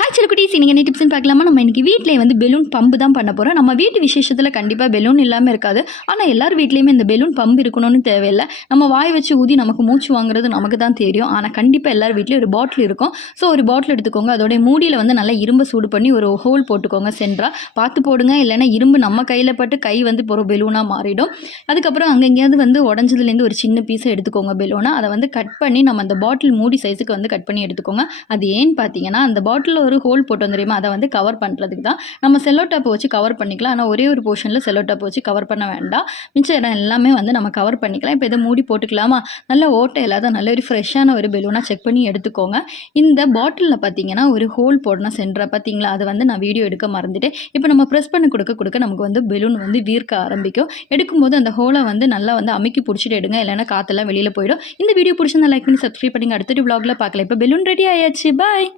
Hi சிலக்குட்டீஸ், நீங்கள் என்ன டிப்ஸ்னு பார்க்கலாமா? நம்ம இன்றைக்கி வீட்டிலே வந்து பெலூன் பம்பு தான் பண்ண போகிறோம். நம்ம வீட்டு விசேஷத்தில் கண்டிப்பாக பெலூன் இல்லாமல் இருக்காது. ஆனால் எல்லார் வீட்லேயுமே இந்த பெலூன் பம்பு இருக்கணும்னு தேவையில்லை. நம்ம வாய் வச்சு ஊதி நமக்கு மூச்சு வாங்குறது நமக்கு தான் தெரியும். ஆனால் கண்டிப்பாக எல்லார் வீட்லேயும் ஒரு பாட்டில் இருக்கும். ஸோ ஒரு பாட்டில் எடுத்துக்கோங்க. அதோடைய மூடியில் வந்து நல்லா இரும்பு சூடு பண்ணி ஒரு ஹோல் போட்டுக்கோங்க. சென்ட்ரா பார்த்து போடுங்க, இல்லைன்னா இரும்பு நம்ம கையில் பட்டு கை வந்து ஒரு பெலூனாக மாறிடும். அதுக்கப்புறம் அங்கே எங்கேயாவது வந்து உடஞ்சதுலேருந்து ஒரு சின்ன பீஸை எடுத்துக்கோங்க பெலூனை. அதை வந்து கட் பண்ணி நம்ம அந்த பாட்டில் மூடி சைஸுக்கு வந்து கட் பண்ணி எடுத்துக்கோங்க. அது ஏன்னு பார்த்தீங்கன்னா, அந்த பாட்டிலில் ஒரு ஹோல் போட்டு வந்துடுமா, அதை வந்து கவர் பண்ணுறதுக்கு தான். நம்ம செல்லோ டேப்பை வச்சு கவர் பண்ணிக்கலாம். ஆனால் ஒரே ஒரு போர்ஷனில் செல்லோ டேப்பை வச்சு கவர் பண்ண வேண்டாம். மிச்சம் இடம் எல்லாமே வந்து நம்ம கவர் பண்ணிக்கலாம். இப்போ இதை மூடி போட்டுக்கலாமா? நல்ல ஓட்டை இல்லாத நல்ல ஒரு ஃப்ரெஷ்ஷான ஒரு பெலூனாக செக் பண்ணி எடுத்துக்கோங்க. இந்த பாட்டிலில் பார்த்தீங்கன்னா ஒரு ஹோல் போடணும் சென்டரை, பார்த்தீங்களா? அதை வந்து நான் வீடியோ எடுக்க மறந்துட்டேன். இப்போ நம்ம ப்ரெஸ் பண்ணி கொடுக்க நமக்கு வந்து பெலூன் வந்து வீர்க்க ஆரம்பிக்கும். எடுக்கும்போது அந்த ஹோலை வந்து நல்லா வந்து அமைக்கி பிடிச்சிட்டு எடுங்க, இல்லைன்னா காற்றெல்லாம் வெளியில் போயிடும். இந்த வீடியோ பிடிச்சிருந்தா லைக் பண்ணி சப்ஸ்கிரைப் பண்ணுங்க. அடுத்த vlogல பார்க்கலாம். இப்போ பெலூன் ரெடி ஆயாச்சு. பாய்.